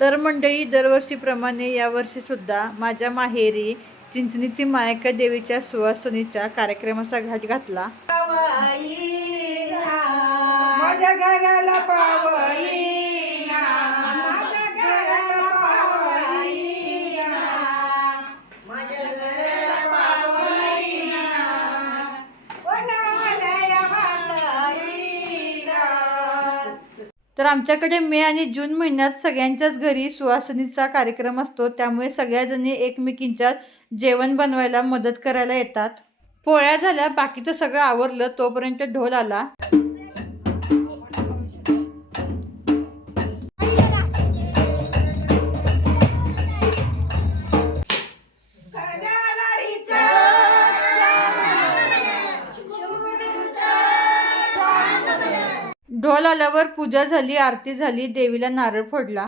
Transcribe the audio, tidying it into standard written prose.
तर मंडळी, दरवर्षीप्रमाणे यावर्षीसुद्धा माझ्या माहेरी चिंचणीची मायका देवीच्या सुवासिनीच्या कार्यक्रमाचा घाट घातला. माझ्या घराला पावईना, माझ्या घराला पावईना, माझ्या घराला पावईना, कोणाला वाटईना. तर आमच्याकडे मे आणि जून महिन्यात सगळ्यांच्याच घरी सुवासिनीचा कार्यक्रम असतो, त्यामुळे सगळ्याजणी एकमेकींच्या जेवण बनवायला मदत करायला येतात. पोळ्या झाल्या, बाकीचं सगळं आवरलं तोपर्यंत ढोल आला. ढोल आल्यावर पूजा झाली, आरती झाली, देवीला नारळ फोडला.